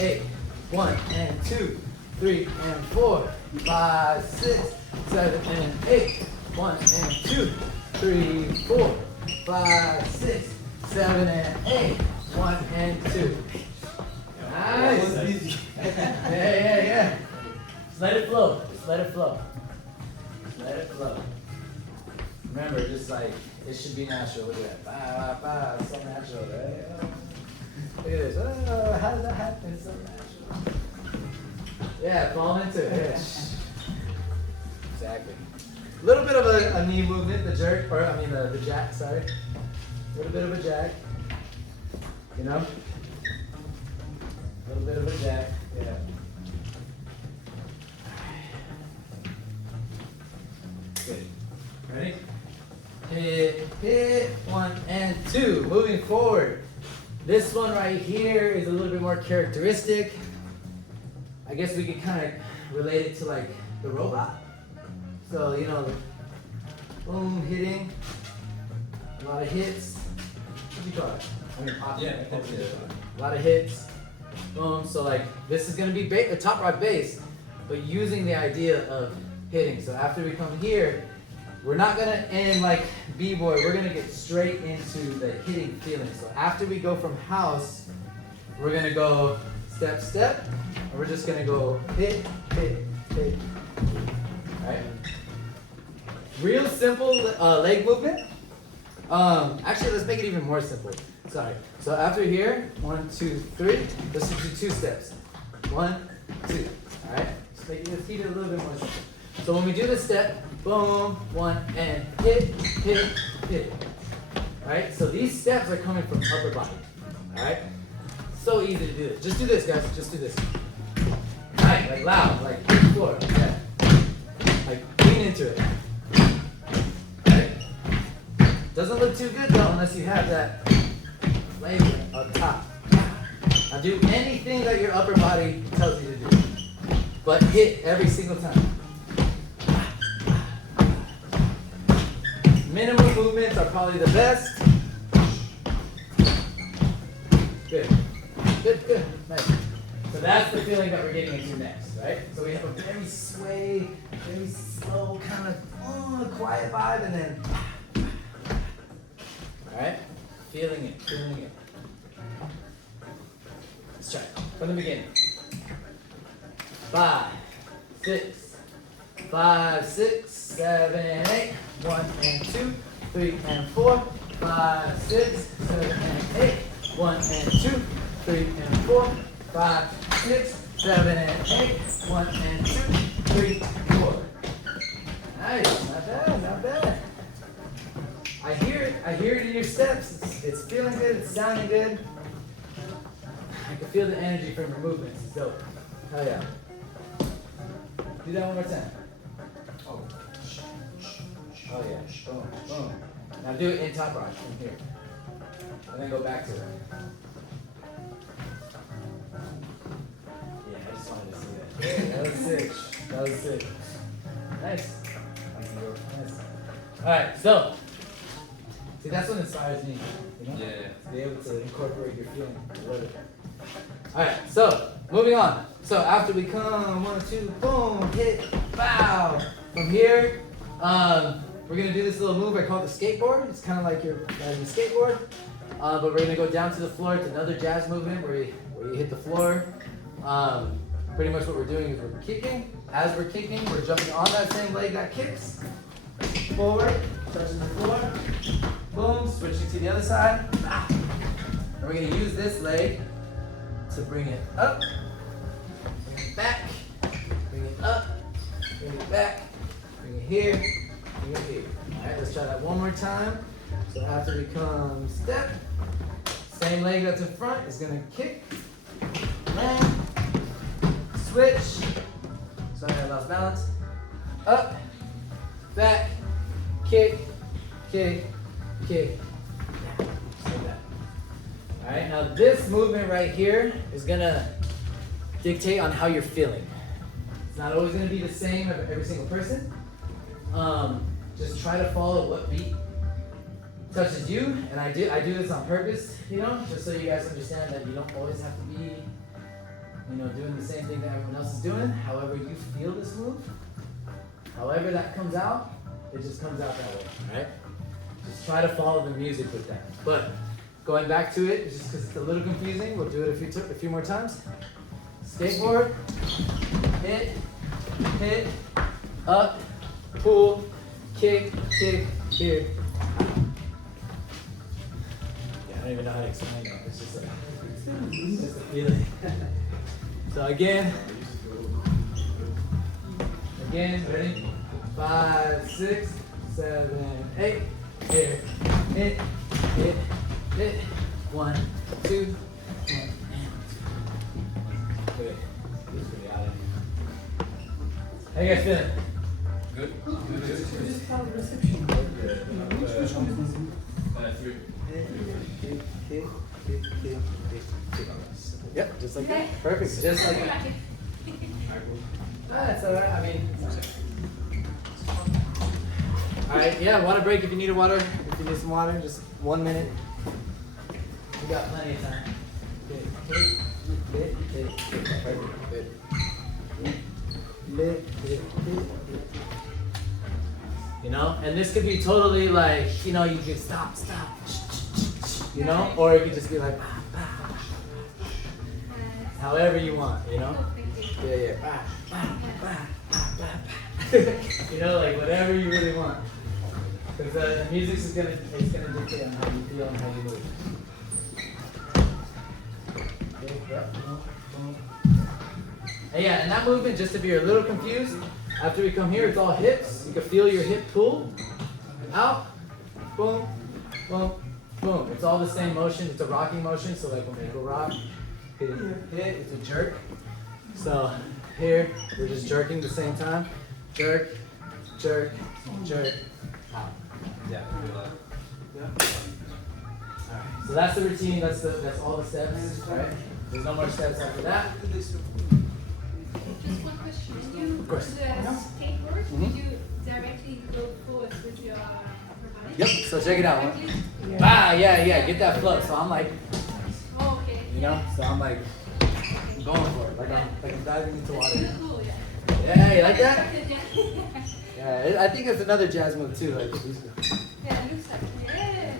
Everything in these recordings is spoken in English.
8. 1 and 2, 3 and 4, 5, 6, 7 and 8. 1 and 2, 3, 4, 5, 6, 7 and 8. 1 and 2. Nice. Yeah. Just let it flow. Just let it flow. Just let it flow. Remember, just like it should be natural. Look at that. So natural, right? Look at this. Oh, how did that happen? So natural. Yeah, fall into it. Yeah. Exactly. A little bit of a knee movement, the jerk, or I mean the jack, sorry. A little bit of a jack. You know? A little bit of a jack, yeah. Good. Ready? Hit, 1 and 2. Moving forward. This one right here is a little bit more characteristic. I guess we could kind of relate it to like the robot. So, you know, boom, hitting, a lot of hits. What do you call it? I mean, popping. Yeah, A lot of hits. Boom. So like this is gonna be a top rock bass, but using the idea of hitting. So after we come here, we're not gonna end like b-boy. We're gonna get straight into the hitting feeling. So after we go from house, we're gonna go step, step, and we're just gonna go hit, hit, hit. All right. Real simple leg movement. Actually, let's make it even more simple. Sorry. So after here, 1, 2, 3. Let's just do 2 steps. 1, 2. All right. Let's keep it a little bit more simple. So when we do this step, boom, 1 and hit, hit, hit. All right. So these steps are coming from upper body. All right. So easy to do this. Just do this, guys. Just do this. All right. Like loud, like hit the floor. Yeah. Like lean into it. All right. Doesn't look too good though unless you have that flavor up top. Now do anything that your upper body tells you to do, but hit every single time. Minimum movements are probably the best. Good, good, good, nice. So that's the feeling that we're getting into next, right? So we have a very sway, very slow kind of quiet vibe, and then, all right? Feeling it, feeling it. Let's try it from the beginning. 5, 6, 5, 6, 7, 8. 1 and 2, 3 and 4, 5, 6, 7 and 8. 1 and 2, 3 and 4, 5, 6, 7 and 8. 1 and 2, 3, 4. Nice, not bad, not bad. I hear it in your steps. It's feeling good, it's sounding good. I can feel the energy from your movements. It's dope. Hell yeah. Do that one more time. Oh. Oh yeah. Boom, boom. Now do it in top rock from here. And then go back to it. Yeah, I just wanted to see that. That was sick. That was sick. Nice. Nice. Alright, so see, that's what inspires me, you know? Yeah. To be able to incorporate your feeling. I love it. All right, so moving on. So after we come, 1, 2, boom, hit, bow. From here, we're gonna do this little move. I call it the skateboard. It's kind of like you're riding a skateboard, but we're gonna go down to the floor. It's another jazz movement where you hit the floor. Pretty much what we're doing is we're kicking. As we're kicking, we're jumping on that same leg that kicks. Forward, touching the floor. Boom, switching to the other side. And we're gonna use this leg to bring it up, bring it back, bring it up, bring it back, bring it here, bring it here. All right, let's try that one more time. So after we come step, same leg that's in front is gonna kick, land, switch. Sorry, I lost balance. Up, back, kick, kick, kick. Like that. All right, now this movement right here is gonna dictate on how you're feeling. It's not always gonna be the same for every single person. Just try to follow what beat touches you, and I do this on purpose, you know, just so you guys understand that you don't always have to be doing the same thing that everyone else is doing. However you feel this move, however that comes out, it just comes out that way, all right? Just try to follow the music with that. But going back to it, just because it's a little confusing, we'll do it a few more times. Skateboard, hit, up, pull, kick, here. Yeah, I don't even know how to explain that. It's just a feeling. So again, ready? 5, 6, 7, 8. Here, hit. 1, 2, 1, and 2. Good. He's pretty out of here. How you guys feeling? Good. Just follow the reception. Which one is missing? 3. Yep, just like that. Perfect. Just like that. That's alright. I mean, alright, yeah, water break if you need a water. If you need some water, just 1 minute. We got plenty of time. Good. You know, and this could be totally like, you could stop, or it could just be like, however you want, Yeah. Like whatever you really want. Because the music is gonna dictate on how you feel and how you move. And yeah, and that movement, just if you're a little confused, after we come here, it's all hips. You can feel your hip pull. Out, boom, boom, boom. It's all the same motion. It's a rocking motion. So like when we go rock, hit, it's a jerk. So here, we're just jerking at the same time. Jerk, jerk, jerk, out. Yeah. Alright, so that's the routine. That's all the steps, right? There's no more steps after that. Just one question. When you Of course. do a skateboard, do you directly go forward with your upper body? Yep, so check it out. Directly? Ah, yeah, get that flow. So I'm like, Oh, okay. so I'm like going for it, like I'm diving into water. It's really cool, yeah. Yeah, you like that? Yeah. Yeah, I think it's another jazz move too. Like, Yeah, it looks like yeah.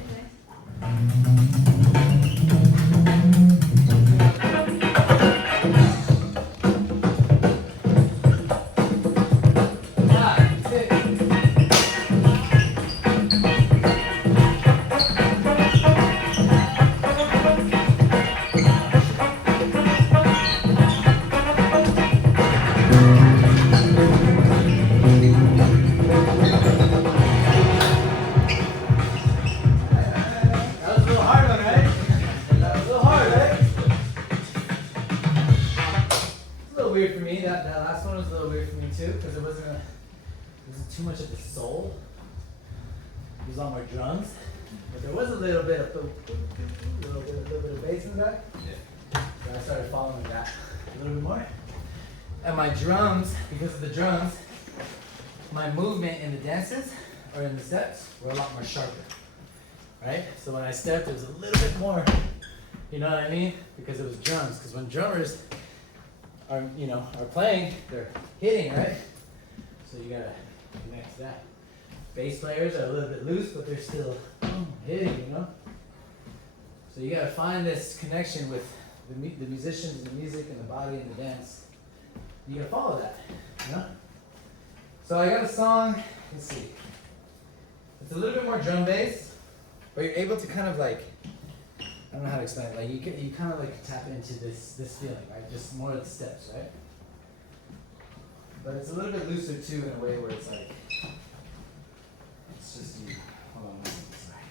Too much of the soul. Use all my drums, but there was a little bit of bass in that. Yeah. So I started following that a little bit more. And my drums, because of the drums, my movement in the dances or in the steps were a lot more sharper, right? So when I stepped, it was a little bit more, you know what I mean? Because it was drums. Because when drummers are playing, they're hitting, right? So you gotta connect that. Bass players are a little bit loose, but they're still hitting, So you gotta find this connection with the musicians, the music, and the body and the dance. You gotta follow that, So I got a song. Let's see. It's a little bit more drum bass, but you're able to kind of like, I don't know how to explain it. Like you kind of like tap into this feeling, right? Just more of the steps, right? But it's a little bit looser too, in a way where it's like, it's just you. Hold on one second, sorry.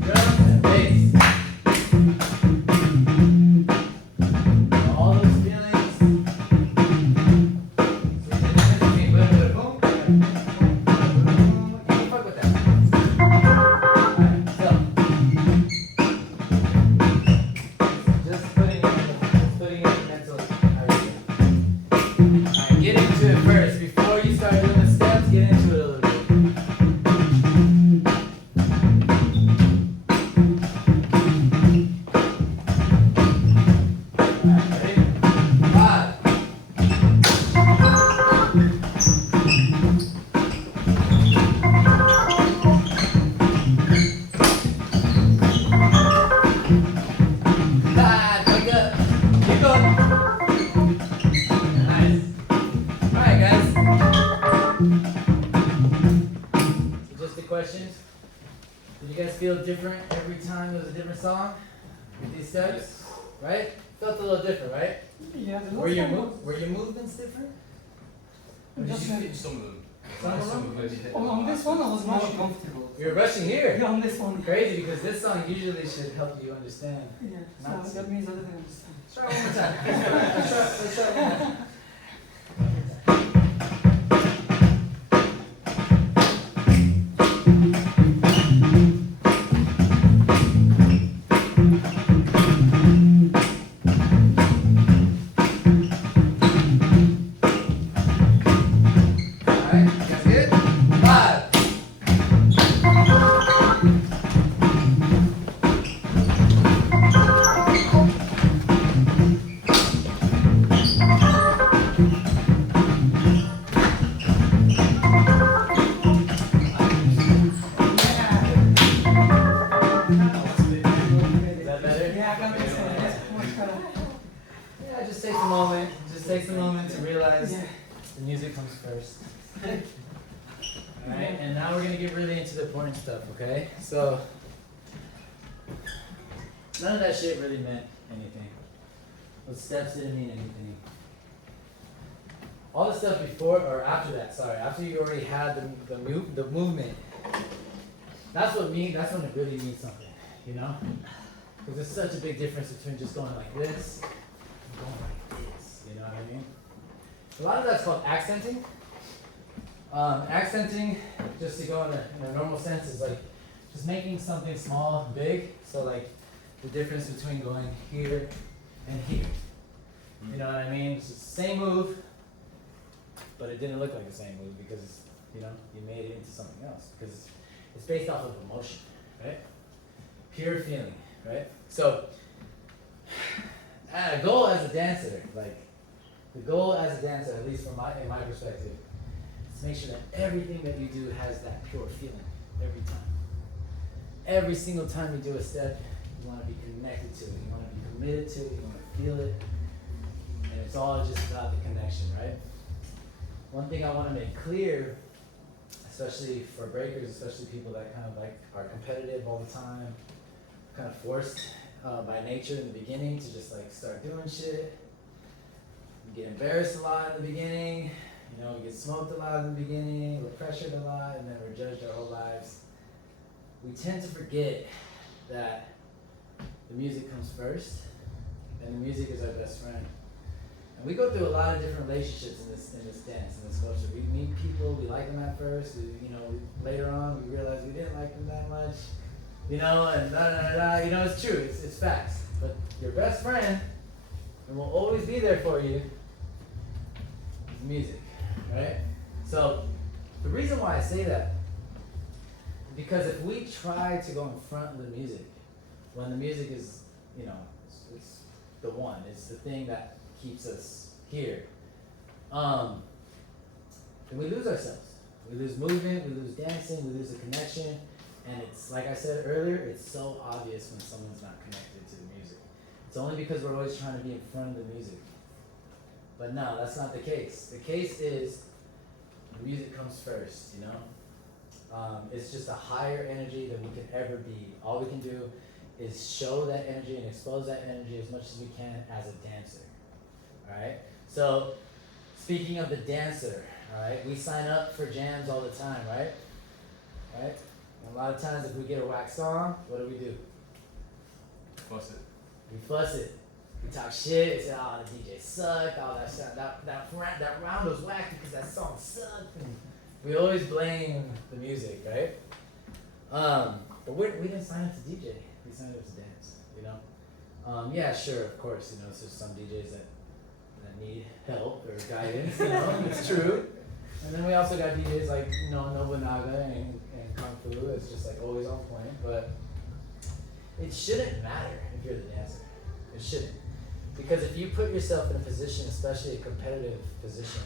Drums and bass. All those feelings. So you can just be a little bit of boom. You can fuck with that. Alright, so. questions? Did you guys feel different every time there was a different song with these steps? Right? Felt a little different, right? Yeah, the Were last your one was were your movements different? Or did just you like- feel Some of them. some of them? on this one I was more comfortable. You're rushing here. Yeah, on this one. Crazy because this song usually should help you understand. Yeah, Not so to. that means I didn't understand. Try one more time. Let's try one more time. Alright, you guys good? 5. Is that better? Yeah, I got this one. Yeah, much better. Yeah, just takes a moment. Just takes a moment to realize Yeah. the music comes first. Alright, and now we're gonna get really into the important stuff, okay? So none of that shit really meant anything. Those steps didn't mean anything. All the stuff before or after that, sorry, after you already had the movement, that's when it really means something, you know? Because there's such a big difference between just going like this and going like this, you know what I mean? A lot of that's called accenting. Accenting, just to go in a normal sense, is like just making something small big. So like the difference between going here and here. You know what I mean? It's the same move, but it didn't look like the same move because you made it into something else because it's based off of emotion, right? Pure feeling, right? So a goal as a dancer, like the goal as a dancer, at least in my perspective, is to make sure that everything that you do has that pure feeling every time. Every single time you do a step, you want to be connected to it. You want to be committed to it. You want to feel it. And it's all just about the connection, right? One thing I want to make clear, especially for breakers, especially people that kind of like are competitive all the time, kind of forced by nature in the beginning to just like start doing shit. We get embarrassed a lot in the beginning, we get smoked a lot in the beginning, we're pressured a lot, and then we're judged our whole lives. We tend to forget that the music comes first, and the music is our best friend. And we go through a lot of different relationships in this dance, in this culture. We meet people, we like them at first, later on we realize we didn't like them that much, and it's true, it's facts. But your best friend, and will always be there for you, is music, right? So the reason why I say that is because if we try to go in front of the music, when the music is, it's the one, it's the thing that keeps us here, then we lose ourselves. We lose movement, we lose dancing, we lose the connection, and it's, like I said earlier, it's so obvious when someone's not connected to the music. It's only because we're always trying to be in front of the music. But no, that's not the case. The case is the music comes first, It's just a higher energy than we can ever be. All we can do is show that energy and expose that energy as much as we can as a dancer. Alright? So, speaking of the dancer, alright, we sign up for jams all the time, right? Right? And a lot of times if we get a whack song, what do? Fuss it. We fuss it. We talk shit, we say, oh, the DJ sucked, oh, that round was whack because that song sucked. And we always blame the music, right? But we didn't sign up to DJ, we signed up to dance, Yeah, sure, of course, there's just some DJs that need help or guidance, it's true. And then we also got DJs like, Nobunaga and Kung Fu, it's just like always on point, but it shouldn't matter if you're the dancer. It shouldn't. Because if you put yourself in a position, especially a competitive position,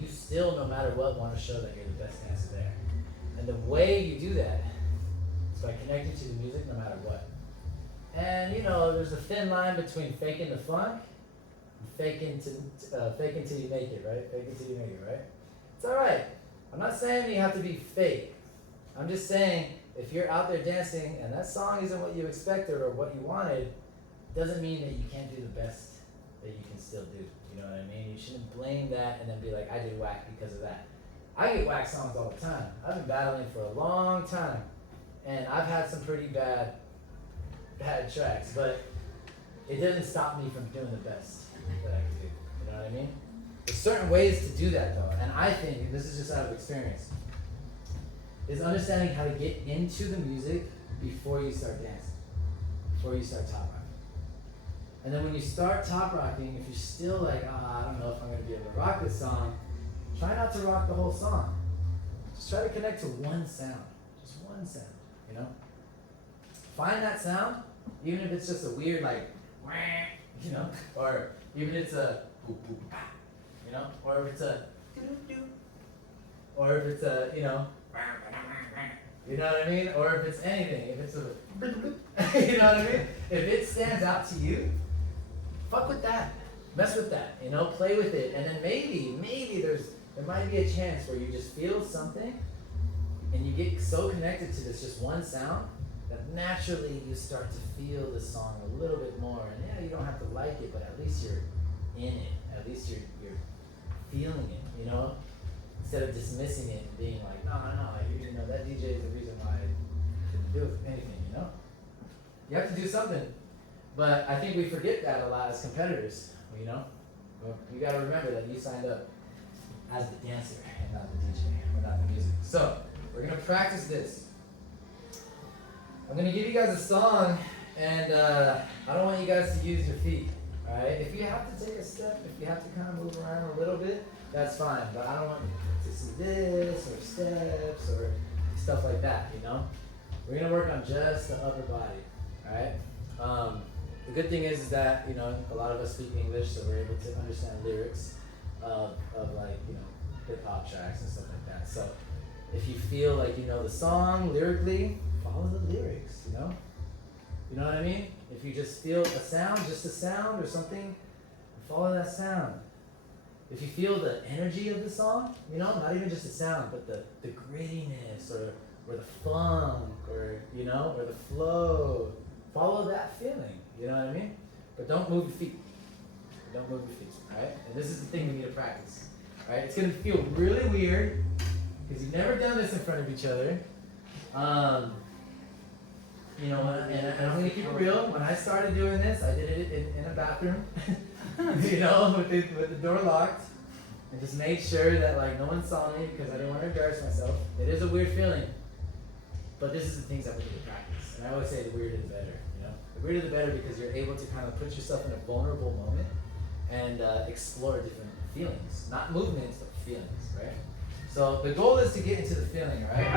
you still, no matter what, want to show that you're the best dancer there. And the way you do that is by connecting to the music no matter what. And there's a thin line between faking the funk and faking till you make it, right? Fake it till you make it, right? It's alright. I'm not saying you have to be fake. I'm just saying, if you're out there dancing and that song isn't what you expected or what you wanted, doesn't mean that you can't do the best that you can still do. You know what I mean? You shouldn't blame that and then be like, I did whack because of that. I get whack songs all the time. I've been battling for a long time, and I've had some pretty bad tracks, but it doesn't stop me from doing the best that I can do. You know what I mean? There's certain ways to do that though, and I think, and this is just out of experience, is understanding how to get into the music before you start dancing, before you start top rocking. And then when you start top rocking, if you're still like, I don't know if I'm gonna be able to rock this song, try not to rock the whole song. Just try to connect to one sound, just one sound, you know? Find that sound, even if it's just a weird like, you know, or even if it's a boop, boop, ah, you know, or if it's a doo-doo-doo, or if it's a, you know what I mean? Or if it's anything, if it's a, you know what I mean? If it stands out to you, fuck with that, mess with that, you know, play with it, and then maybe there might be a chance where you just feel something, and you get so connected to this just one sound, that naturally you start to feel the song a little bit more, and yeah, you don't have to like it, but at least you're in it, at least you're feeling it, you know? Instead of dismissing it and being like, no, you know, that DJ is the reason why I didn't do anything, you know? You have to do something. But I think we forget that a lot as competitors, you know? Well, you gotta remember that you signed up as the dancer and not the DJ, or not the music. So, we're gonna practice this. I'm gonna give you guys a song, and I don't want you guys to use your feet, alright? If you have to take a step, if you have to kind of move around a little bit, that's fine, but I don't want to see this, or steps, or stuff like that, you know? We're gonna work on just the upper body, alright? The good thing is that, you know, a lot of us speak English, so we're able to understand lyrics of like, you know, hip-hop tracks and stuff like that. So if you feel like you know the song lyrically, follow the lyrics, you know? You know what I mean? If you just feel a sound, just a sound or something, follow that sound. If you feel the energy of the song, you know, not even just the sound, but the grittiness or the funk or, you know, or the flow, follow that feeling, you know what I mean? But don't move your feet. Don't move your feet, alright? And this is the thing we need to practice, alright? It's gonna feel really weird because you've never done this in front of each other. You know, and I'm gonna keep it real. When I started doing this, I did it in a bathroom, you know, with the door locked, and just made sure that like no one saw me because I didn't want to embarrass myself. It is a weird feeling, but this is the things that we need to practice. And I always say the weirder the better, you know. The weirder the better because you're able to kind of put yourself in a vulnerable moment and explore different feelings, not movements, but feelings, right? So the goal is to get into the feeling, right?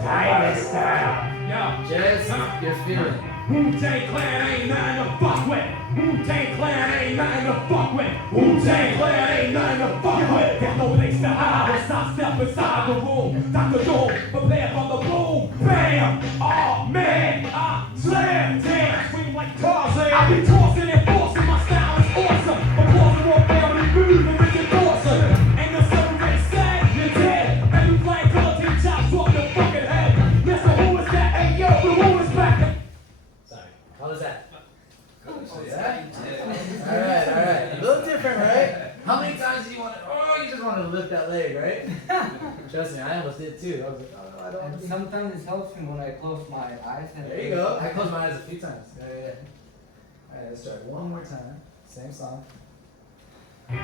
Tiger style. Yo. Just your feeling. Wu-Tang Clan ain't nothing to fuck with. Wu-Tang Clan ain't nothing to fuck with. Wu-Tang Clan ain't nothing to fuck with. Got no place to hide once I step inside the room. Dr. Doom, prepare for the boom. Bam! Oh man, I slam, damn, scream like Tarzan. I be tossing and forcing, my style is awesome. Applause and walk down with the move and Richard Dawson. Ain't no separate sad, you're dead. And you flying color team chops off your fucking head. Mr. Who is that? Hey yo, the who is back? Sorry. How was that? Yeah. Alright. A little different, right? How many times do you want to, you just want to lift that leg, right? Trust me, I almost did too. I was like, I don't want And to. sometimes it helps me when I close my eyes. And There you go. I closed my eyes a few times. Yeah. Alright, let's try it one more time. Same song. Now,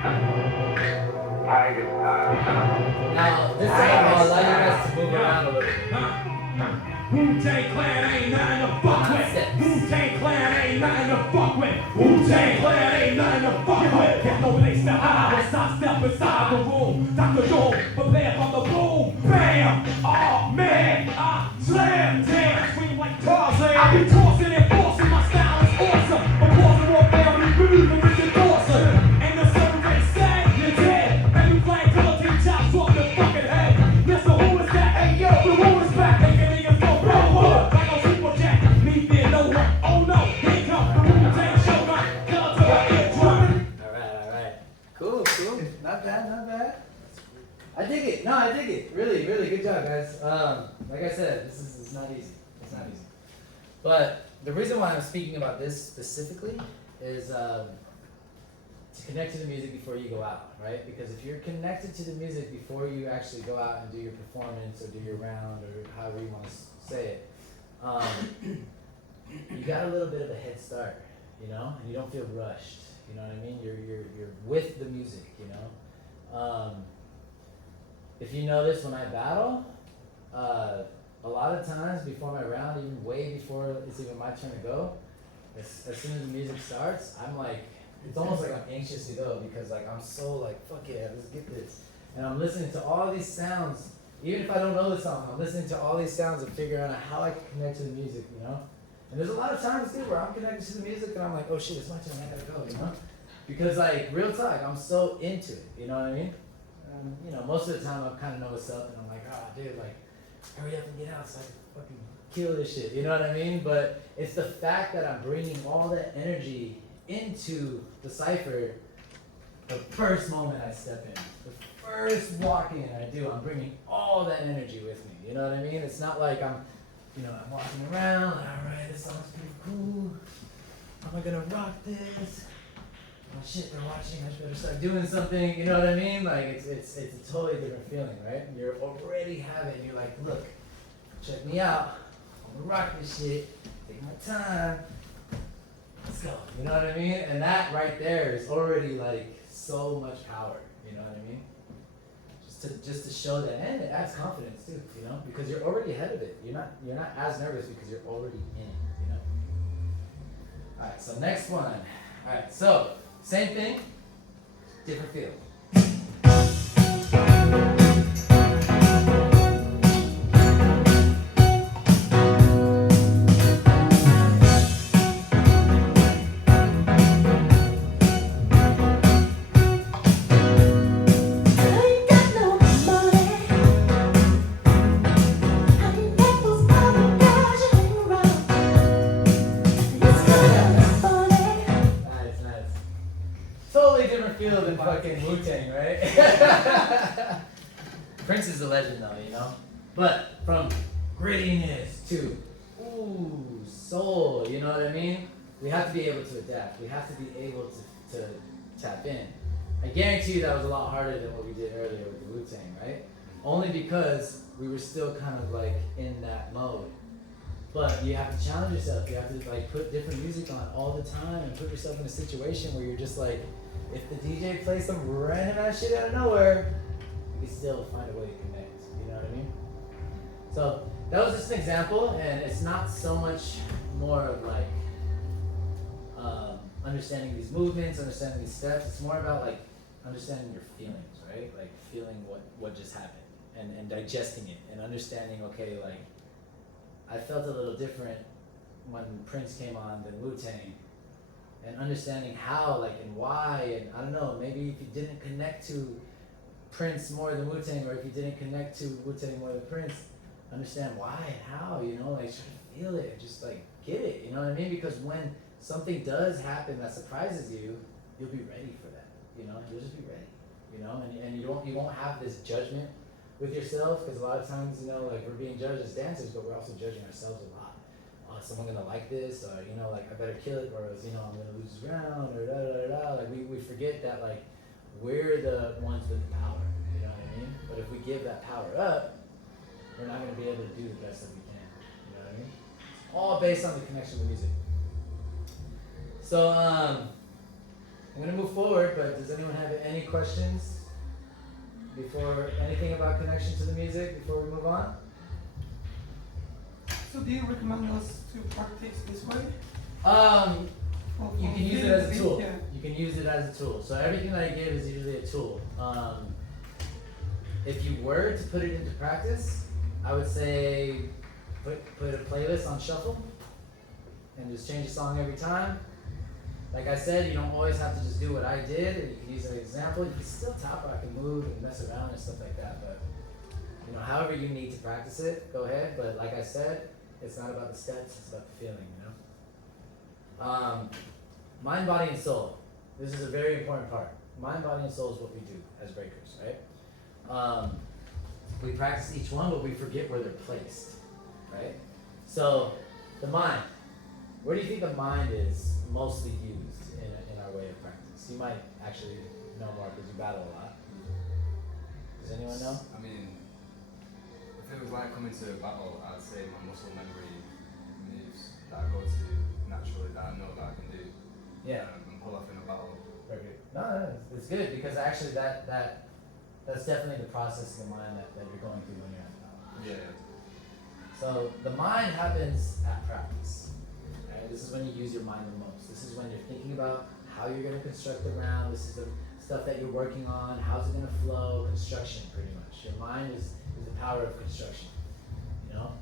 this time I'll allow you guys to move around a little bit. Wu-Tang Clan ain't nothing to fuck with. Wu-Tang Clan ain't nothing to fuck with. Wu-Tang Clan ain't nothing to fuck with. Got no place to hide once I step inside the room. Dr. Doom, prepare for the boom. Bam! Oh man, I slam, damn, scream like Tarzan. I be tossing and forcing, my style is awesome. Applause and walk down and move and Richard Dawson. Ain't no separate sad, you're dead. And you flying color team chops off your fucking head. Mr. Who is that? Hey yo, the who is back? Hey, niggas go blow like a super jack. Me fear no one. Oh no, here come the Wu-Tang show. My color to my eardrum. Alright. Cool. I dig it. No, I dig it. Really, really good job, guys. Like I said, this is not easy. It's not easy. But the reason why I'm speaking about this specifically is to connect to the music before you go out, right? Because if you're connected to the music before you actually go out and do your performance or do your round or however you want to say it, you got a little bit of a head start, you know, and you don't feel rushed. You know what I mean? You're with the music, you know. If you notice when I battle, a lot of times before my round, even way before it's even my turn to go, as soon as the music starts, I'm like, it's almost like I'm anxious to go because like I'm so like, fuck yeah, let's get this. And I'm listening to all these sounds, even if I don't know the song, I'm listening to all these sounds and figuring out how I can connect to the music, you know? And there's a lot of times too where I'm connected to the music and I'm like, oh shit, it's my turn, I gotta go, you know? Because like, real talk, I'm so into it, you know what I mean? You know, most of the time I kind of know what's up and I'm like, oh dude, like, hurry up and get out so I can fucking kill this shit, you know what I mean? But it's the fact that I'm bringing all that energy into the cypher the first moment I step in. The first walk in I do, I'm bringing all that energy with me, you know what I mean? It's not like I'm walking around, all right, this song's pretty cool, how am I gonna rock this? Oh shit, they're watching, I better start doing something, you know what I mean? Like, it's a totally different feeling, right? You're already having, you're like, look, check me out, I'm gonna rock this shit, take my time, let's go, you know what I mean? And that right there is already like so much power, you know what I mean? Just to show that, and it adds confidence too, you know, because you're already ahead of it. You're not as nervous because you're already in it, you know. All right, so next one. All right, so same thing, different feel. Feel than fucking Wu-Tang, right? Prince is a legend though, you know? But from grittiness to, ooh, soul, you know what I mean? We have to be able to adapt. We have to be able to tap in. I guarantee you that was a lot harder than what we did earlier with the Wu-Tang, right? Only because we were still kind of like in that mode. But you have to challenge yourself. You have to like put different music on all the time and put yourself in a situation where you're just like, if the DJ plays some random ass shit out of nowhere, you can still find a way to connect, you know what I mean? So that was just an example, and it's not so much more of like understanding these movements, understanding these steps. It's more about like understanding your feelings, right? Like feeling what just happened and digesting it and understanding, okay, like I felt a little different when Prince came on than Wu-Tang. And understanding how, like, and why, and I don't know, maybe if you didn't connect to Prince more than Wu-Tang, or if you didn't connect to Wu-Tang more than Prince, understand why and how, you know, like, try to feel it, and just, like, get it, you know what I mean? Because when something does happen that surprises you, you'll be ready for that, you know? You'll just be ready, you know? And you won't have this judgment with yourself, because a lot of times, you know, like, we're being judged as dancers, but we're also judging ourselves a lot. Is someone gonna like this, or you know, like I better kill it, or else, you know, I'm gonna lose this round, or da da da da. Like we forget that like we're the ones with the power, you know what I mean? But if we give that power up, we're not gonna be able to do the best that we can, you know what I mean? It's all based on the connection with music. So I'm gonna move forward, but does anyone have any questions before anything about connection to the music before we move on? So do you recommend us to practice this way? You can use it as a tool. Yeah. You can use it as a tool. So everything that I give is usually a tool. If you were to put it into practice, I would say put a playlist on shuffle and just change the song every time. Like I said, you don't always have to just do what I did, and you can use an example. You can still top rock and move and mess around and stuff like that, but you know, however you need to practice it, go ahead. But like I said, it's not about the steps, it's about the feeling, you know? Mind, body, and soul. This is a very important part. Mind, body, and soul is what we do as breakers, right? we practice each one, but we forget where they're placed, right? So the mind, where do you think the mind is mostly used in our way of practice? You might actually know more because you battle a lot. Does anyone know? I mean, if it was like coming to a battle, I'd say my muscle memory moves that I go to naturally that I know that I can do. Yeah. And pull off in a battle. Perfect. No, it's good because actually that's definitely the process of the mind that you're going through when you're at battle. Yeah. So the mind happens at practice. Right? This is when you use your mind the most. This is when you're thinking about how you're going to construct the round. This is the stuff that you're working on. How's it going to flow? Construction, pretty much. Your mind is the power of construction. You know.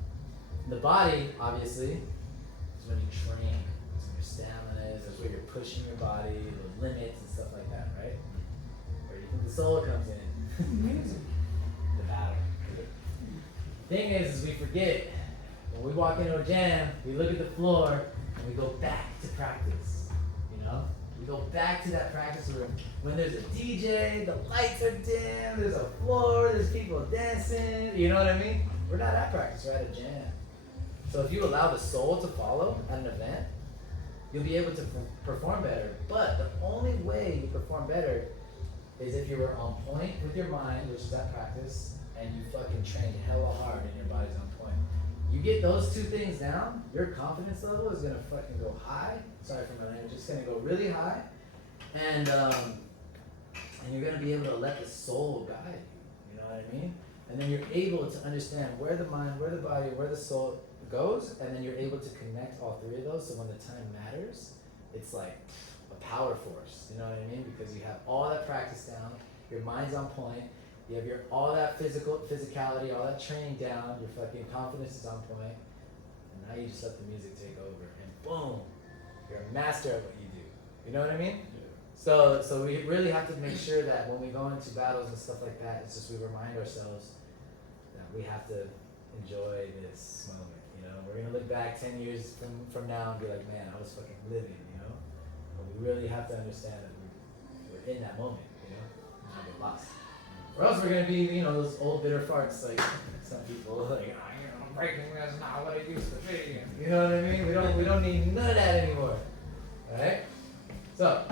The body, obviously, is when you train. That's when your stamina is. That's where you're pushing your body, the limits and stuff like that, right? Where do you think the soul comes in? Music. The battle. The thing is we forget. When we walk into a jam, we look at the floor and we go back to practice. You know? We go back to that practice room when there's a DJ, the lights are dim, there's a floor, there's people dancing. You know what I mean? We're not at practice, we're at a jam. So if you allow the soul to follow at an event, you'll be able to perform better. But the only way you perform better is if you were on point with your mind, which is at practice, and you fucking trained hella hard and your body's on point. You get those two things down, your confidence level is gonna fucking go high. Sorry for my language, it's gonna go really high. And you're gonna be able to let the soul guide you. You know what I mean? And then you're able to understand where the mind, where the body, where the soul goes, and then you're able to connect all three of those. So when the time matters, it's like a power force. You know what I mean? Because you have all that practice down, your mind's on point, you have all that physicality, all that training down, your fucking confidence is on point, and now you just let the music take over, and boom, you're a master at what you do. You know what I mean? Yeah. So we really have to make sure that when we go into battles and stuff like that, it's just we remind ourselves that we have to enjoy this moment. You know, we're gonna look back 10 years from now and be like, man, I was fucking living. You know, but we really have to understand that we're in that moment. You know, and not get lost. Or else we're gonna be, you know, those old bitter farts like some people like, I'm breaking is not what it used to be. You know what I mean? We don't need none of that anymore. Alright? So,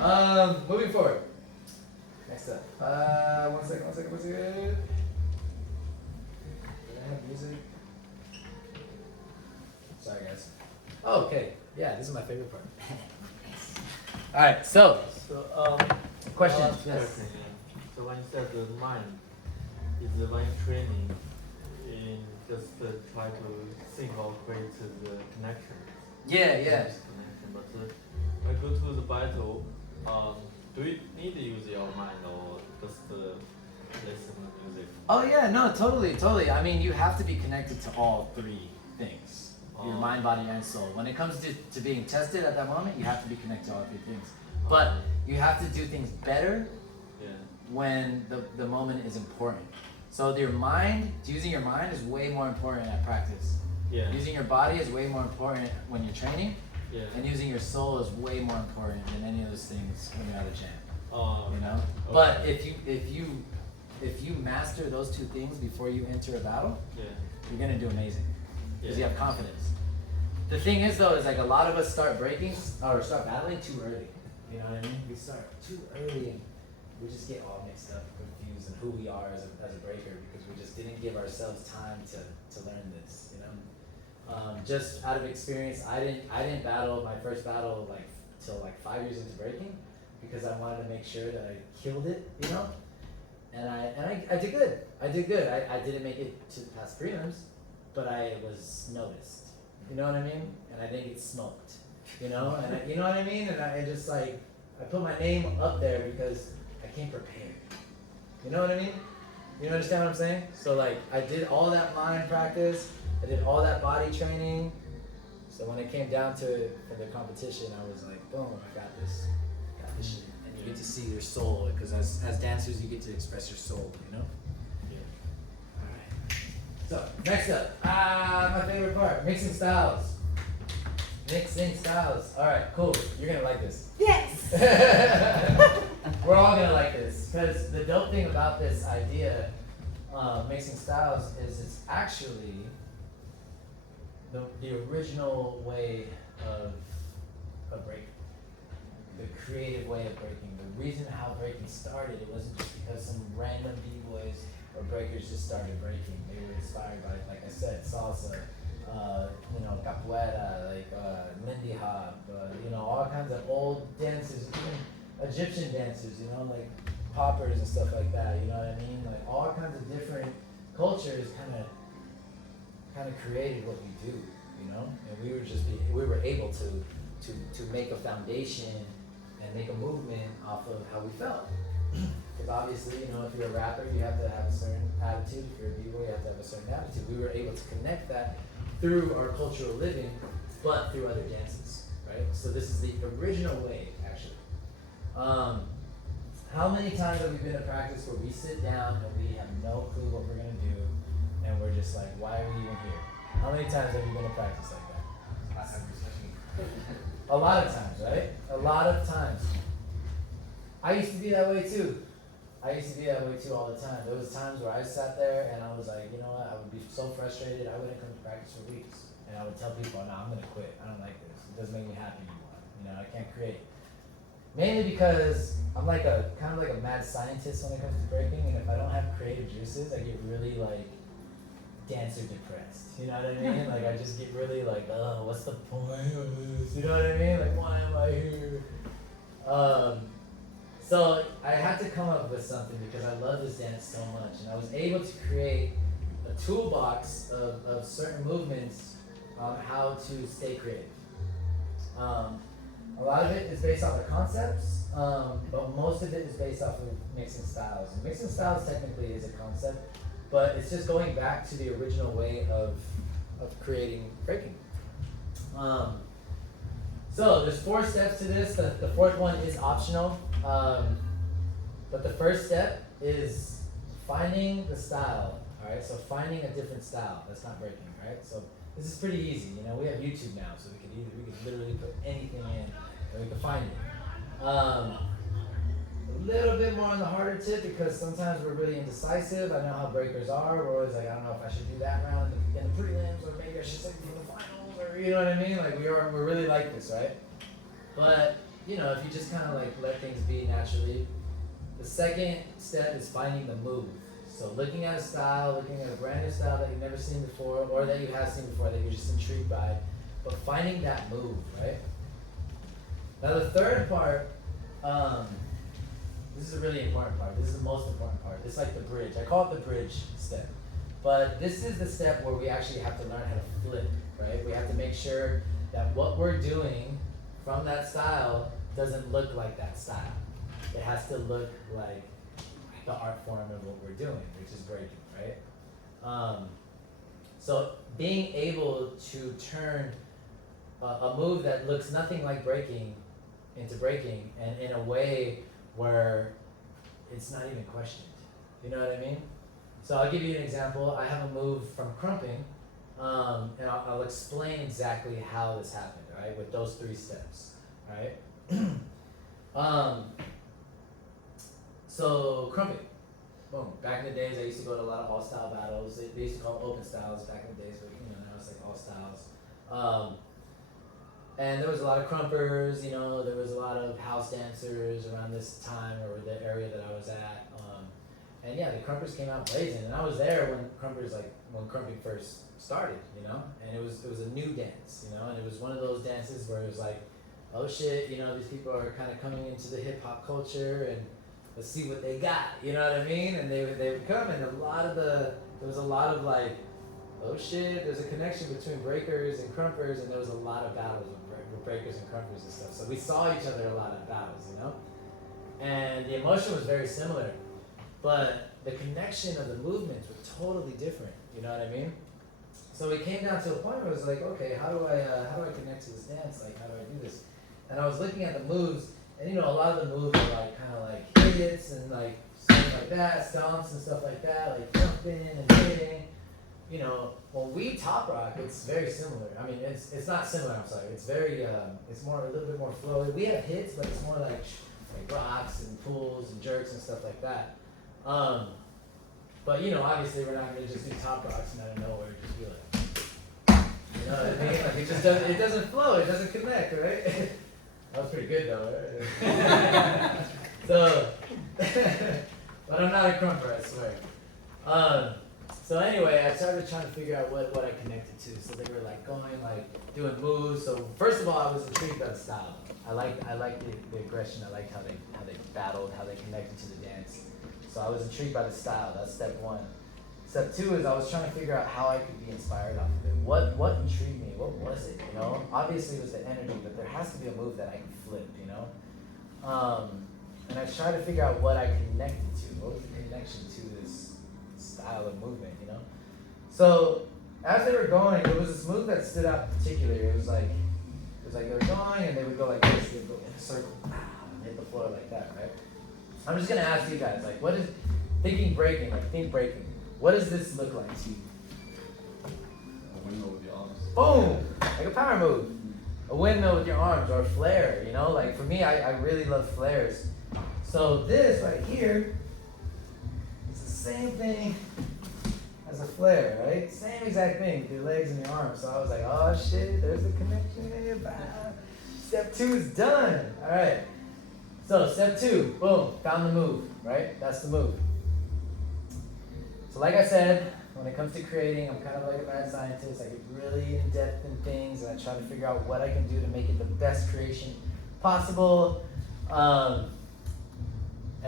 moving forward. Next up. One second. Do I have music? Sorry guys. Oh, okay. Yeah, this is my favorite part. Alright, so question. Last Yes. question, yeah. So when you said the mind is when you're training in just try to think or create the connection. Yeah. Connection. But when you go to the battle, do you need to use your mind or just listen to music? Oh yeah, no, totally. I mean, you have to be connected to all three things. Your mind, body, and soul. When it comes to being tested at that moment, you have to be connected to all three things. But you have to do things better when the moment is important. So using your mind is way more important at practice. Yeah. Using your body is way more important when you're training. Yeah. And using your soul is way more important than any of those things when you're at a jam. You know? Okay. But if you master those two things before you enter a battle, you're gonna do amazing. Because you have confidence. The thing is though, is like a lot of us start battling too early. You know what I mean? We start too early and we just get all mixed up and confused in who we are as a breaker because we just didn't give ourselves time to learn this, you know? Just out of experience, I didn't battle my first battle till 5 years into breaking because I wanted to make sure that I killed it, you know? And I did good. I didn't make it to past prelims, but I was noticed. You know what I mean? And I didn't get smoked. You know? And you know what I mean? And I just I put my name up there because I came prepared. You know what I mean? You understand what I'm saying? So I did all that mind practice, I did all that body training. So when it came down to it for the competition, I was like, boom, I got this shit. And you get to see your soul, because as dancers, you get to express your soul, you know? So, next up, my favorite part, mixing styles. Alright, cool. You're gonna like this. Yes! We're all gonna like this. Because the dope thing about this idea mixing styles is it's actually the original way of breaking, the creative way of breaking. The reason how breaking started, it wasn't just because some random b-boys or breakers just started breaking. They were inspired by, like I said, salsa, capoeira, like Lindy Hop, all kinds of old dances, even Egyptian dancers, like poppers and stuff like that. You know what I mean? Like all kinds of different cultures kind of created what we do. And we were able to make a foundation and make a movement off of how we felt. Because obviously, if you're a rapper, you have to have a certain attitude. If you're a b-boy, you have to have a certain attitude. We were able to connect that through our cultural living, but through other dances, right? So this is the original way, actually. How many times have we been to practice where we sit down and we have no clue what we're gonna do, and we're just like, why are we even here? How many times have you been to practice like that? A lot of times, right? A lot of times. I used to be that way too. I used to be that way too all the time. There was times where I sat there and I was like, you know what, I would be so frustrated, I wouldn't come to practice for weeks. And I would tell people, no, I'm gonna quit. I don't like this. It doesn't make me happy anymore. I can't create. Mainly because I'm like kind of like a mad scientist when it comes to breaking, and if I don't have creative juices, I get really like dancer depressed. You know what I mean? Like I just get really like, oh, what's the point of this? You know what I mean? Like, why am I here? So I had to come up with something because I love this dance so much, and I was able to create a toolbox of certain movements on how to stay creative. A lot of it is based off of concepts, but most of it is based off of mixing styles. And mixing styles technically is a concept, but it's just going back to the original way of creating breaking. So there's 4 steps to this. The 4th one is optional, but the first step is finding the style. All right, so finding a different style that's not breaking. Right, so this is pretty easy. We have YouTube now, so we could literally put anything in and we can find it. A little bit more on the harder tip because sometimes we're really indecisive. I know how breakers are. We're always like, I don't know if I should do that round in the prelims, or maybe I should do the finals, or you know what I mean? Like we're really like this, right? But if you just kind of like let things be naturally. The second step is finding the move. So looking at a style, looking at a brand new style that you've never seen before, or that you have seen before that you're just intrigued by, but finding that move, right? Now the third part, this is a really important part. This is the most important part. It's like the bridge. I call it the bridge step. But this is the step where we actually have to learn how to flip, right? We have to make sure that what we're doing from that style doesn't look like that style. It has to look like the art form of what we're doing, which is breaking, right? So being able to turn a move that looks nothing like breaking into breaking, and in a way where it's not even questioned. You know what I mean? So I'll give you an example. I have a move from crumping, and I'll explain exactly how this happened, right? With those 3 steps, right? So crumping, boom. Back in the days, I used to go to a lot of all-style battles. They used to call them open styles back in the days, but now it's like all styles. And there was a lot of crumpers, there was a lot of house dancers around this time, or the area that I was at. And yeah, the crumpers came out blazing, and I was there when crumping first started, and it was a new dance, and it was one of those dances where it was like, oh shit, these people are kind of coming into the hip hop culture, and let's see what they got, you know what I mean? And they would come, and there was a lot of like, oh shit, there's a connection between breakers and crumpers, and there was a lot of battles with breakers and crumpers and stuff. So we saw each other a lot at battles, and the emotion was very similar, but the connection of the movements were totally different, you know what I mean? So it came down to a point where it was like, okay, how do I connect to this dance? Like, how do I do this? And I was looking at the moves, and a lot of the moves are like kind of like hits and like stuff like that, stomps and stuff like that, like jumping and hitting. When we top rock, it's very similar. I mean, it's not similar. I'm sorry. It's very it's more a little bit more flowy. We have hits, but it's more like rocks and pulls and jerks and stuff like that. But you know, obviously we're not gonna just do top rocks and out of nowhere just be like, you know what I mean? Like it doesn't flow, it doesn't connect, right? That was pretty good though, right? So, but I'm not a crumper, I swear. So anyway, I started trying to figure out what I connected to. So they were like going, like doing moves. So first of all, I was intrigued by the style. I liked the aggression. I liked how they battled, how they connected to the dance. So I was intrigued by the style. That's step one. Step two is I was trying to figure out how I could be inspired off of it. What intrigued me? What was it? You know, obviously it was the energy, but there has to be a move that I could flip. You know, and I tried to figure out what I connected to. What was the connection to this style of movement? You know, so as they were going, there was this move that stood out particularly. It was like they were going and they would go like this. They'd go in a circle, and hit the floor like that, right? I'm just gonna ask you guys, like, what is think breaking? What does this look like to you? A windmill with your arms. Boom! Like a power move. A windmill with your arms or a flare, you know? Like for me, I really love flares. So this right here is the same thing as a flare, right? Same exact thing with your legs and your arms. So I was like, oh shit, there's the connection there. Bah. Step two is done. All right. So step two, boom, found the move, right? That's the move. So like I said, when it comes to creating, I'm kind of like a mad scientist. I get really in depth in things and I try to figure out what I can do to make it the best creation possible. And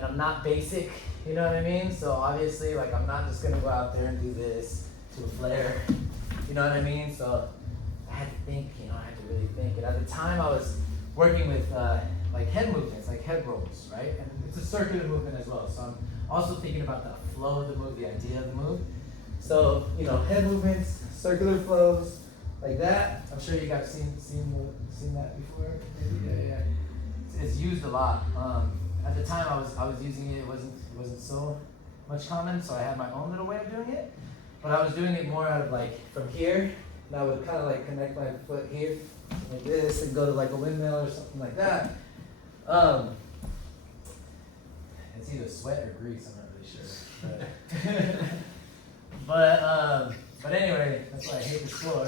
I'm not basic, you know what I mean? So obviously, like I'm not just gonna go out there and do this to a flare, you know what I mean? So I had to think, you know, I had to really think. And at the time I was working with like head movements, like head rolls, right? And it's a circular movement as well. So I'm also thinking about the flow of the move, the idea of the move. So, you know, head movements, circular flows, like that. I'm sure you guys seen that before. Yeah. It's used a lot. At the time I was using it. It wasn't so much common. So I had my own little way of doing it. But I was doing it more out of like from here, and I would kind of like connect my foot here, like this, and go to like a windmill or something like that. It's either sweat or grease. I'm not really sure. But anyway, that's why I hate this floor.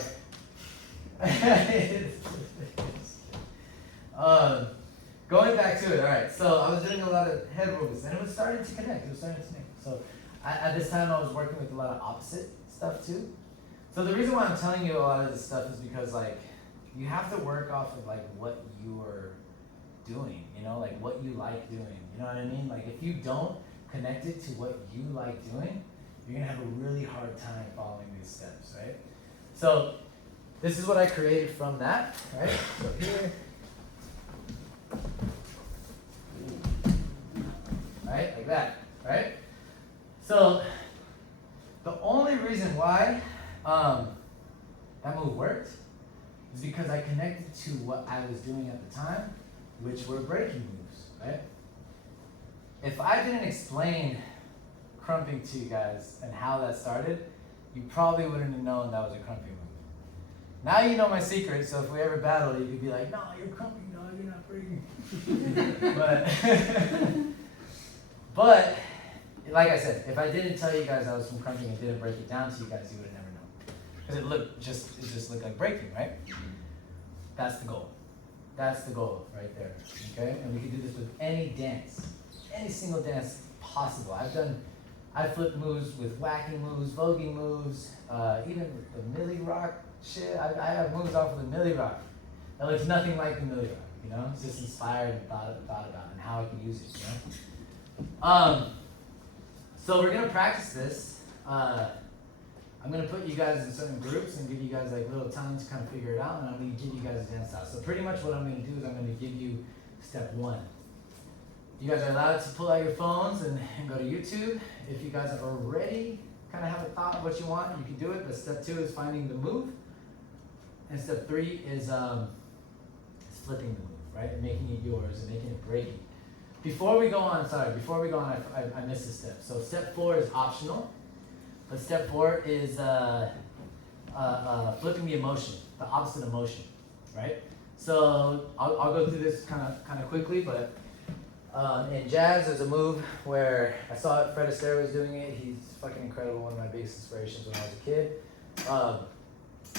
Going back to it, all right. So I was doing a lot of head movements, and it was starting to connect. So at this time, I was working with a lot of opposite stuff too. So the reason why I'm telling you a lot of this stuff is because like you have to work off of like what you're doing, you know, like what you like doing. You know what I mean? Like if you don't connect it to what you like doing, you're gonna have a really hard time following these steps, right? So this is what I created from that, right? So here, right, like that, right? So the only reason why that move worked is because I connected to what I was doing at the time, which were breaking moves, right? If I didn't explain crumping to you guys and how that started, you probably wouldn't have known that was a crumping move. Now you know my secret, so if we ever battle, you could be like, no, you're crumping, no, you're not breaking. But, like I said, if I didn't tell you guys I was from crumping and didn't break it down to you guys, you would have never known. Because it just looked like breaking, right? That's the goal. That's the goal right there, okay? And we can do this with any dance, any single dance possible. I flipped moves with whacking moves, voguing moves, even with the Millie Rock shit. I have moves off of the Millie Rock. That looks nothing like the Millie Rock, you know? It's just inspired and thought about it and how I can use it, you know? So we're gonna practice this. I'm gonna put you guys in certain groups and give you guys like little time to kind of figure it out, and I'm gonna give you guys a dance style. So pretty much what I'm gonna do is I'm gonna give you step one. You guys are allowed to pull out your phones and go to YouTube. If you guys are already kind of have a thought of what you want, you can do it. But step two is finding the move, and step three is flipping the move, right? And making it yours and making it breaking. Before we go on, I missed a step. So step 4 is optional, but step 4 is flipping the emotion, the opposite emotion, right? So I'll go through this kind of quickly, but In jazz, there's a move where I saw it, Fred Astaire was doing it. He's fucking incredible, one of my biggest inspirations when I was a kid.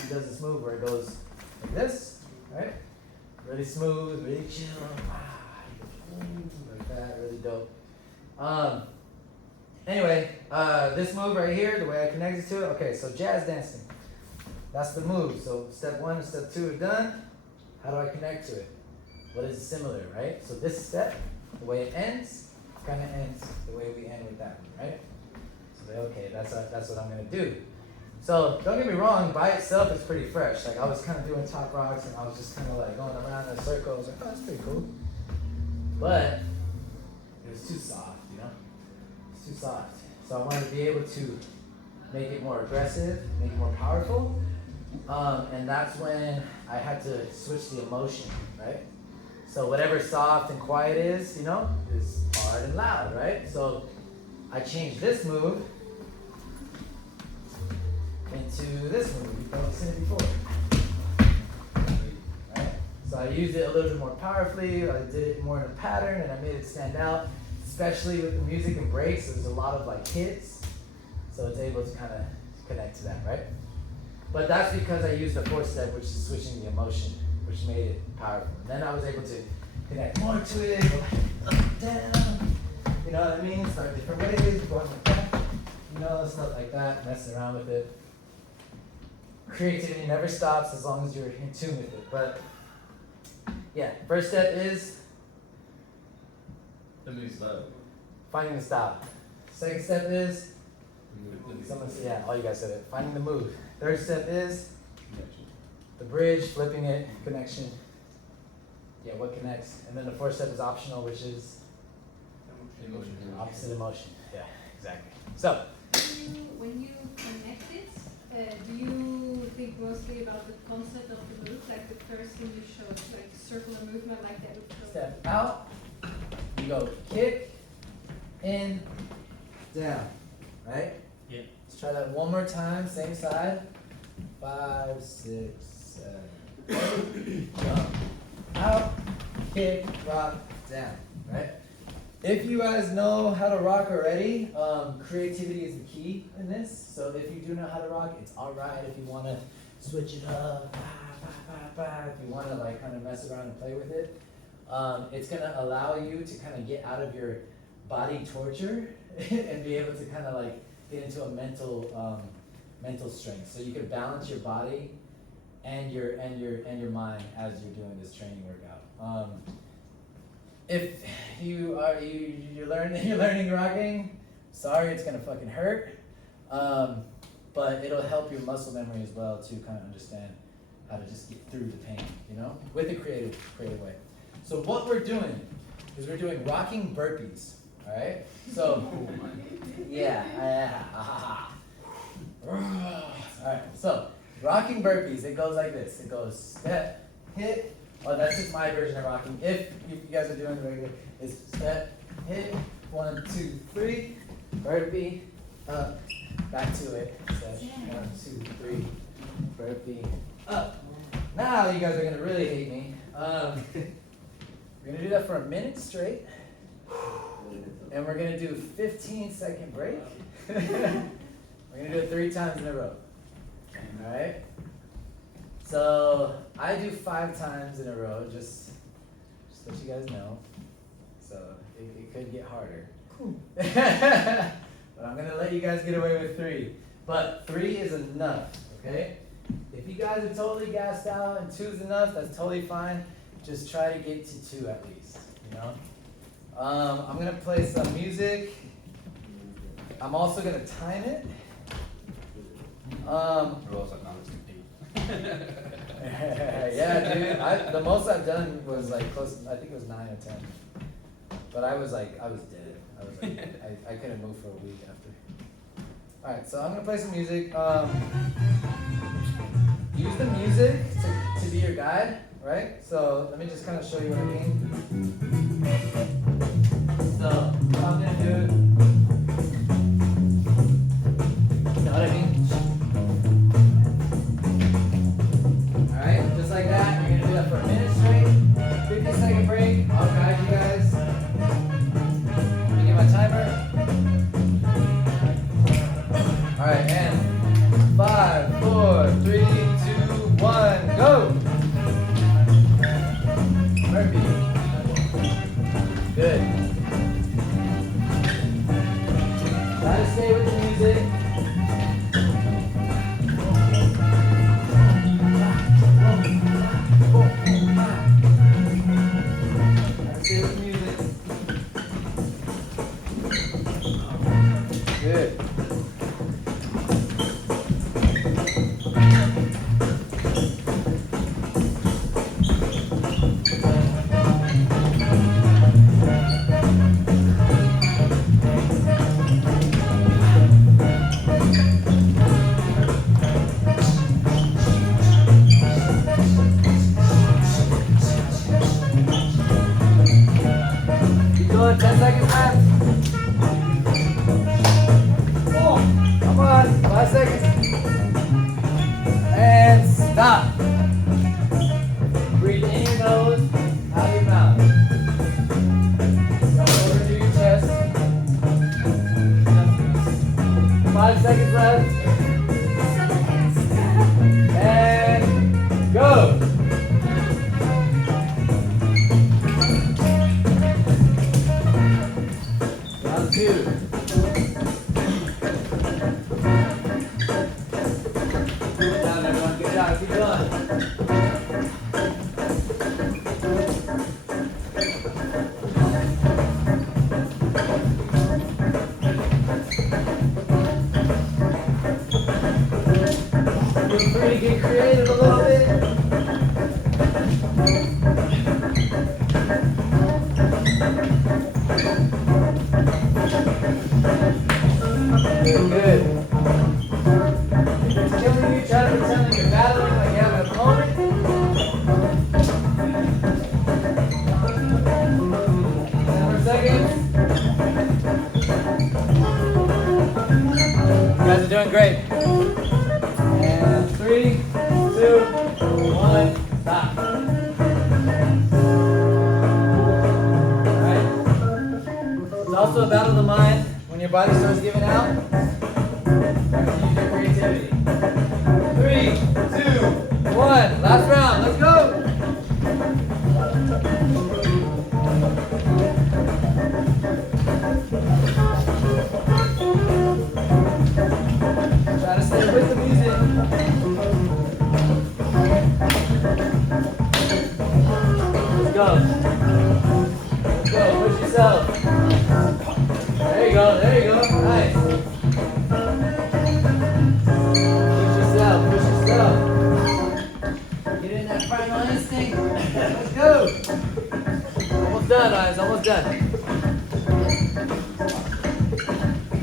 He does this move where it goes like this, right? Really smooth, really chill, like that, really dope. Anyway, this move right here, the way I connected to it, okay, so jazz dancing, that's the move. So step 1 and step 2 are done. How do I connect to it? What is similar, right? So this step, the way it ends, kind of ends the way we end with that one, right? So okay, that's what I'm gonna do. So don't get me wrong, by itself it's pretty fresh. Like I was kind of doing top rocks and I was just kind of like going around in a circle. I was like, oh, that's pretty cool. But it was too soft, you know? It's too soft. So I wanted to be able to make it more aggressive, make it more powerful. And that's when I had to switch the emotion, right? So whatever soft and quiet is, you know, is hard and loud, right? So I changed this move into this move. You've probably seen it before. Right? So I used it a little bit more powerfully. I did it more in a pattern and I made it stand out, especially with the music and breaks. There's a lot of like hits. So it's able to kind of connect to that, right? But that's because I used the 4th step, which is switching the emotion, which made it powerful. And then I was able to connect more to it, go like up, down, you know what I mean? Start different ways, going like that, you know, stuff like that, messing around with it. Creativity never stops as long as you're in tune with it. But yeah, first step is finding the style. Second step is, someone said, yeah, all you guys said it, finding the move. Third step is the bridge, flipping it, connection. Yeah, what connects? And then the 4th step is optional, which is opposite emotion. Yeah, exactly. So When you connect it, do you think mostly about the concept of the move, like the first thing you showed, like circular movement like that? step out, you go kick, in, down, right? Yeah. Let's try that one more time, same side. 5, 6, 7, jump, out, kick, rock, down, right? If you guys know how to rock already, creativity is the key in this. So if you do know how to rock, it's all right if you want to switch it up, if you want to like kind of mess around and play with it. It's going to allow you to kind of get out of your body torture and be able to kind of like get into a mental strength. So you can balance your body and your mind as you're doing this training workout. If you're learning rocking, sorry, it's gonna fucking hurt. But it'll help your muscle memory as well to kind of understand how to just get through the pain, you know, with a creative way. So what we're doing is we're doing rocking burpees. All right. So yeah. All right. So rocking burpees. It goes like this. It goes step, hit. Oh, that's just my version of rocking. If you guys are doing the regular, it's step, hit, 1, 2, 3, burpee, up, back to it. Step, 1, 2, 3, burpee, up. Now you guys are gonna really hate me. We're gonna do that for a minute straight, and we're gonna do a 15-second break. We're gonna do it 3 times in a row. All right. So I do 5 times in a row, just let you guys know. So it could get harder. Cool. But I'm gonna let you guys get away with 3. But 3 is enough, okay? If you guys are totally gassed out and 2 is enough, that's totally fine. Just try to get to 2 at least, you know? I'm gonna play some music. I'm also gonna time it. Yeah, dude. The most I've done was like close. I think it was 9 or 10. But I was dead. I was like, I couldn't move for a week after. All right, so I'm gonna play some music. Use the music to be your guide, right? So let me just kind of show you what I mean. So I'm gonna do it. You know what I mean? Alright, just like that. You're gonna do that for a minute straight. 50-second break. I'll guide you guys. Alright, and 5, 4, 3, 2, 1, go! Perfect. Good. Try to stay with the music. Try to stay with the music. Good. Keep going, 10 seconds left. Come on, 5 seconds. And stop. Breathe in your nose, out your mouth. Come over to your chest. 5 seconds left. And go. Round 2. Good job, everyone. Good job. Keep going. Feel free to get creative a little bit. Good, good. If it's killing you, try to pretend like you're battling like you have an opponent. 10 more seconds. You guys are doing great. And 3, 2, 1, stop. Alright. It's also a battle of the mind. When your body starts giving out, you have to use your creativity. 3, 2, 1. Last round. Let's go. Try to stay with the music. Let's go. Let's go. Push yourself. There you go. There you go. Nice. Push yourself. Push yourself. Get in that primal instinct. Let's go. Almost done, guys. Almost done.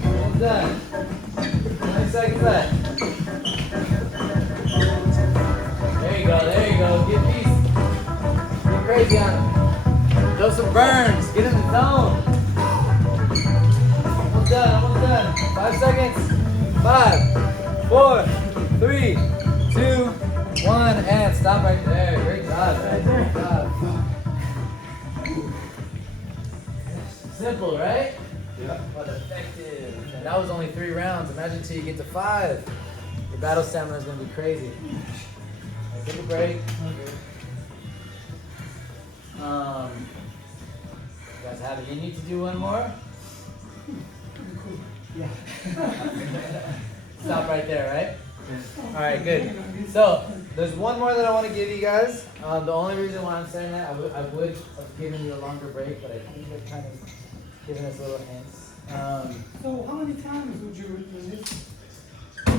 Almost done. 20 seconds left. There you go. There you go. Get these. Get crazy on them. Throw some burns. Get in the zone. Almost done. Almost done. 5 seconds. 5, 4, 3, 2, 1, and stop right there. Great job. Great job. Simple, right? Yeah. But effective. And that was only 3 rounds. Imagine till you get to 5. Your battle stamina is going to be crazy. Right, take a break. You guys have it in you to do one more? Yeah. Stop right there, right? Alright, good. So, there's one more that I want to give you guys. The only reason why I'm saying that, I would have given you a longer break, but I think they're kind of giving us little hints. So how many times would you resist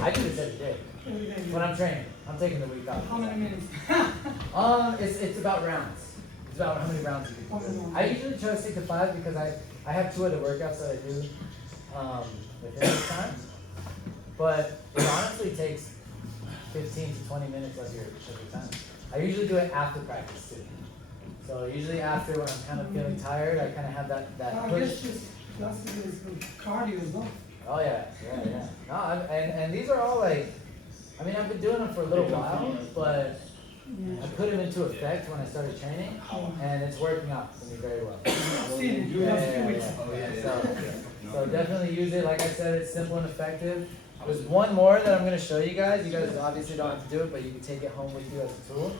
I do this every day. every day? When I'm training, I'm taking the week off. How many minutes? It's about rounds. It's about how many rounds you can do. I usually try to stick to 5 because I have 2 other workouts that I do within this time. But it honestly takes 15 to 20 minutes of your time. I usually do it after practice too. So usually after when I'm kind of feeling tired, I kind of have that I push. guess this is good cardio as well. Oh yeah. No, and these are all like, I mean, I've been doing them for a little while, but I put them into effect when I started training, and it's working out for me very well. I've seen it. You have 2 weeks. So definitely use it. Like I said, it's simple and effective. There's one more that I'm gonna show you guys. You guys obviously don't have to do it, but you can take it home with you as a tool.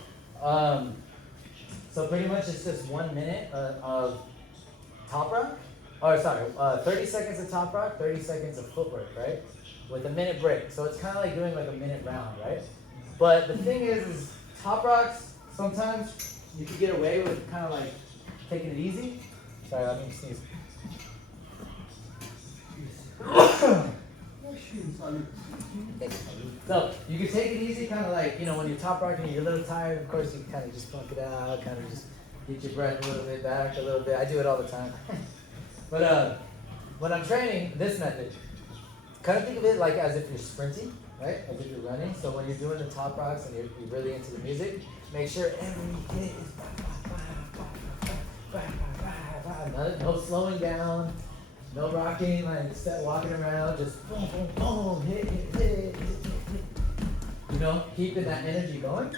So pretty much it's just 1 minute of top rock. 30 seconds of top rock, 30 seconds of footwork, right? With a minute break. So it's kind of like doing like a minute round, right? But the thing is top rocks, sometimes you can get away with kind of like taking it easy. Sorry, let me sneeze. So you can take it easy, kind of like, you know, when you're top rocking and you're a little tired, of course you can kind of just funk it out, kind of just get your breath a little bit back a little bit. I do it all the time. But when I'm training this method, kind of think of it like as if you're sprinting, right? As if you're running. So when you're doing the top rocks and you're really into the music, make sure every hit is no slowing down. No rocking, like walking around, just boom, boom, boom, hit. You know, keeping that energy going.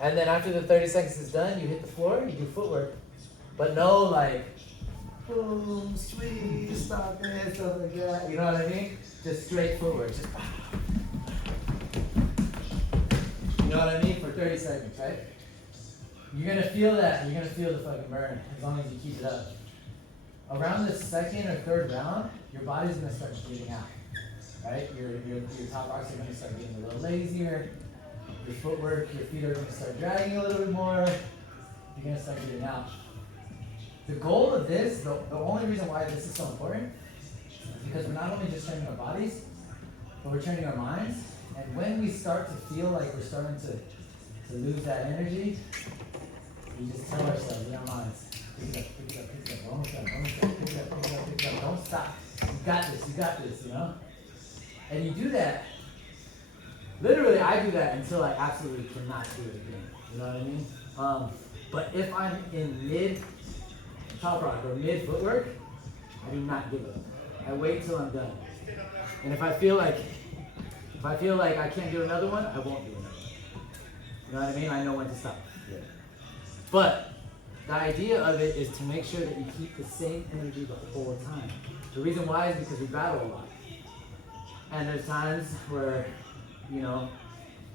And then after the 30 seconds is done, you hit the floor, you do footwork. But no like, boom, sweet, stop it, stuff like that. You know what I mean? Just straight footwork. Just, you know what I mean? For 30 seconds, right? You're gonna feel that, you're gonna feel the fucking burn as long as you keep it up. Around the second or third round, your body's gonna start shooting out, right? Your top rocks are gonna start getting a little lazier. Your footwork, your feet are gonna start dragging a little bit more. You're gonna start getting out. The goal of this, the only reason why this is so important, is because we're not only just training our bodies, but we're training our minds. And when we start to feel like we're starting to lose that energy, we just tell ourselves in our minds, pick it up, almost done, pick it up, don't stop. You got this, you know? And you do that, literally I do that until I absolutely cannot do it again, you know what I mean? But if I'm in mid top rock or mid footwork, I do not give up. I wait till I'm done. And if I feel like I can't do another one, I won't do another one. You know what I mean? I know when to stop. Yeah. But the idea of it is to make sure that you keep the same energy the whole time. The reason why is because we battle a lot. And there's times where, you know,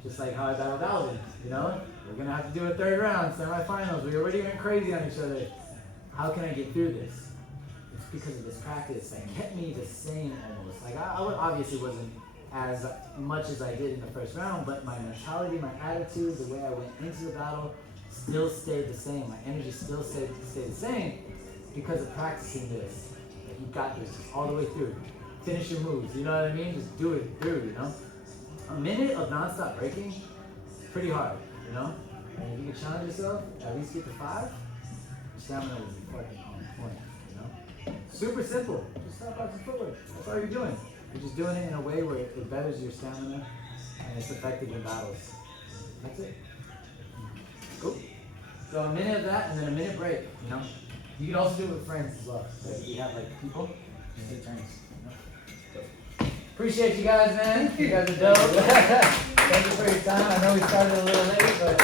just like how I battled Alvin, you know? We're gonna have to do a third round, semifinals. We already went crazy on each other. How can I get through this? It's because of this practice that kept me the same almost. Like I obviously wasn't as much as I did in the first round, but my mentality, my attitude, the way I went into the battle still stayed the same. My energy still stayed the same because of practicing this. Like you got this all the way through. Finish your moves, you know what I mean? Just do it through, you know? A minute of non-stop breaking is pretty hard, you know? And if you can challenge yourself, at least get to 5, stamina will be fucking on point, you know? Super simple. Just stop practicing footwork. That's all you're doing. You're just doing it in a way where it betters your stamina and it's effective in battles. That's it. Cool. So a minute of that and then a minute break, you know? You can also do it with friends as well. So if you have like people, just take turns. You know? Appreciate you guys, man. You guys are dope. Thank you for your time. I know we started a little late, but